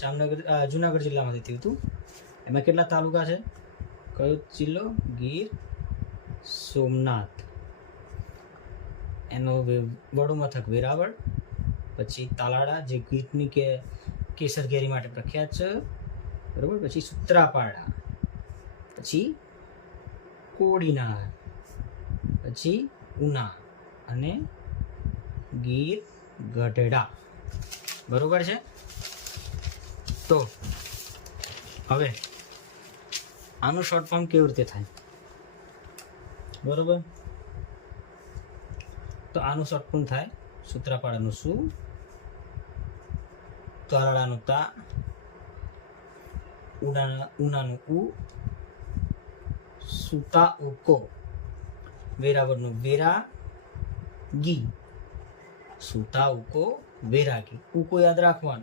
જુનાગઢ જિલ્લામાંથી થયું હતું. એમાં કેટલા તાલુકા છે? કયો જિલ્લો? ગીર સોમનાથ. એનો વડું મથક વેરાવળ. પછી તાલાળા જે ગીરની કેસર કેરી માટે પ્રખ્યાત છે, બરોબર. પછી સૂત્રાપાડા, પછી કોડીનાર, પછી ઉના અને ગીર ગઢડા, બરોબર છે. તો હવે આનું શોર્ટ ફોર્મ કેવી રીતે થાય, બરોબર? તો આનું શોર્ટ ફોર્મ થાય સૂત્રાપાડાનું સુ, તાલાળાનું તા, ઉનાનું ઉ, સુતા ઉકો, વેરાવળનું વેરા ગી, સુતા ઉકો વેરાગી. ઉકો યાદ રાખવાનું.